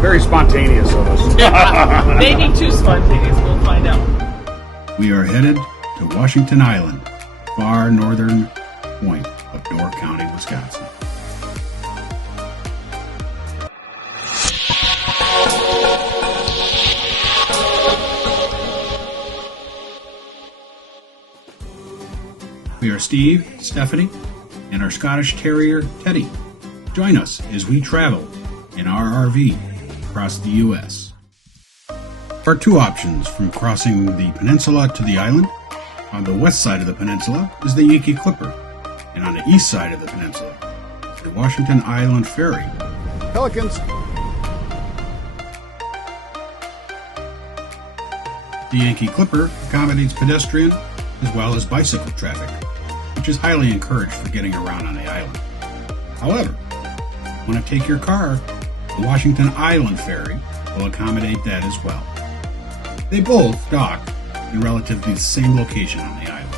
Very spontaneous of us. Maybe too spontaneous, we'll find out. We are headed to Washington Island, far northern point of Door County, Wisconsin. We are Steve, Stephanie, and our Scottish Terrier, Teddy. Join us as we travel in our RV across the U.S. There are two options from crossing the peninsula to the island. On the west side of the peninsula is the Yankee Clipper, and on the east side of the peninsula is the Washington Island Ferry. Pelicans! The Yankee Clipper accommodates pedestrian as well as bicycle traffic, which is highly encouraged for getting around on the island. However, when you take your car, the Washington Island Ferry will accommodate that as well. They both dock in relatively the same location on the island.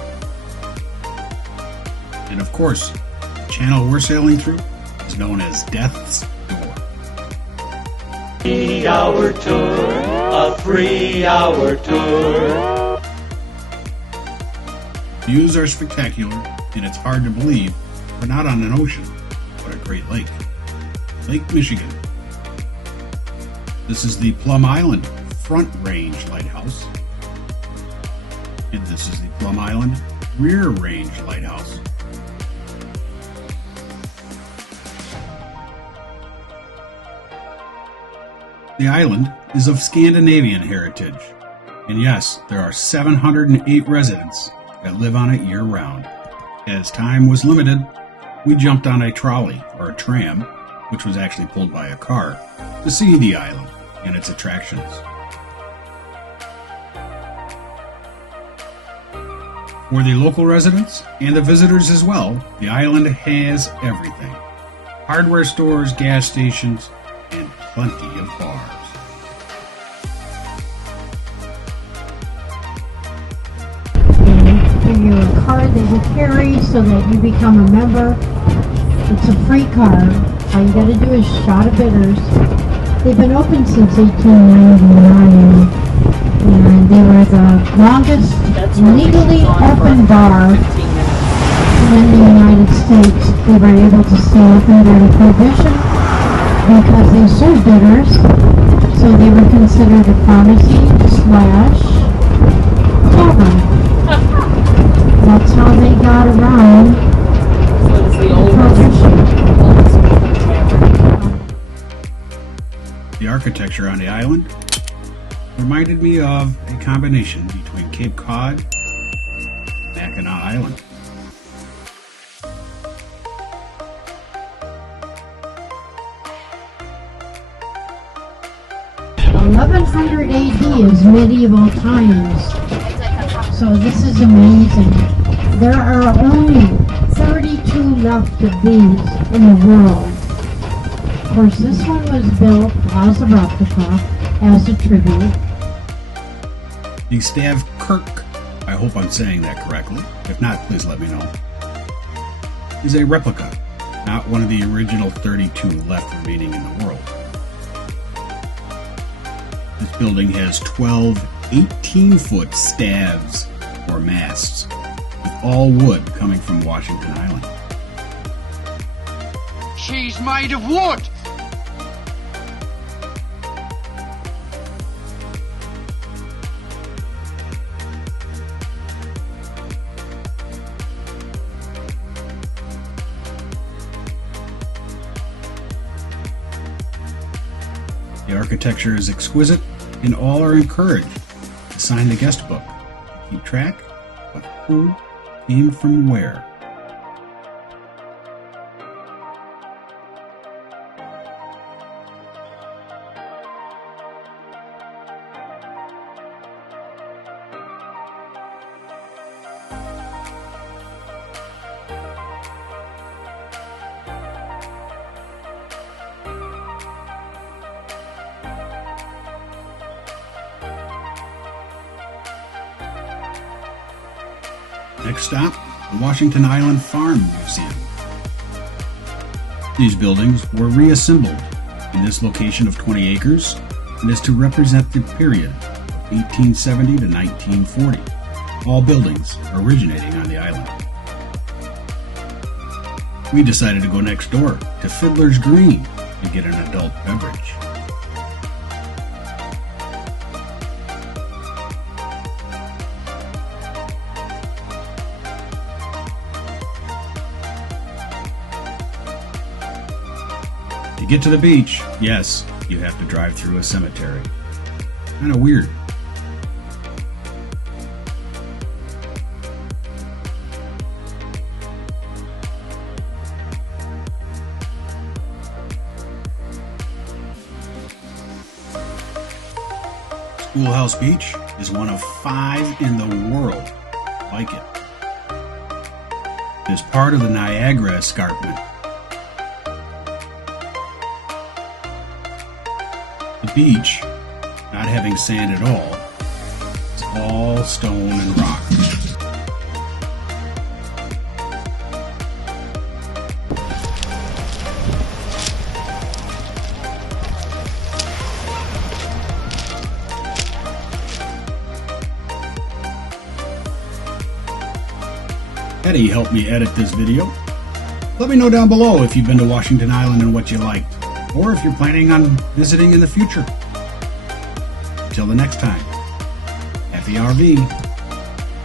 And of course, the channel we're sailing through is known as Death's Door. 3-hour tour, a 3-hour tour. Views are spectacular, and it's hard to believe we're not on an ocean, but a Great Lake. Lake Michigan. This is the Plum Island Front Range Lighthouse. And this is the Plum Island Rear Range Lighthouse. The island is of Scandinavian heritage. And yes, there are 708 residents that live on it year-round. As time was limited, we jumped on a trolley, or a tram, which was actually pulled by a car, to see the island and its attractions. For the local residents and the visitors as well, the island has everything. Hardware stores, gas stations, and plenty of bars. Give you a card that you carry so that you become a member. It's a free card. All you got to do is shot of bitters. They've been open since 1899, and they were the longest legally open bar in the United States. They were able to stay open during Prohibition because they served bitters, so they were considered a pharmacy / tavern. That's how they got around Prohibition. The architecture on the island reminded me of a combination between Cape Cod and Mackinac Island. (1100 AD) is medieval times, so this is amazing. There are only 32 left of these in the world. Of course, this one was built as a replica, as a tribute. The Stave Kirk, I hope I'm saying that correctly, if not, please let me know, is a replica, not one of the original 32 left remaining in the world. This building has 12 18-foot staves, or masts, with all wood coming from Washington Island. She's made of wood. The architecture is exquisite, and all are encouraged to sign the guest book to keep track of who came from where. Next stop, the Washington Island Farm Museum. These buildings were reassembled in this location of 20 acres and is to represent the period of 1870 to 1940, all buildings originating on the island. We decided to go next door to Fiddler's Green to get an adult beverage. To get to the beach, yes, you have to drive through a cemetery. Kinda weird. Schoolhouse Beach is one of 5 in the world like it. It is part of the Niagara Escarpment. The beach, not having sand at all, is all stone and rock. Eddie helped me edit this video. Let me know down below if you've been to Washington Island and what you liked, or if you're planning on visiting in the future. Until the next time, happy RV.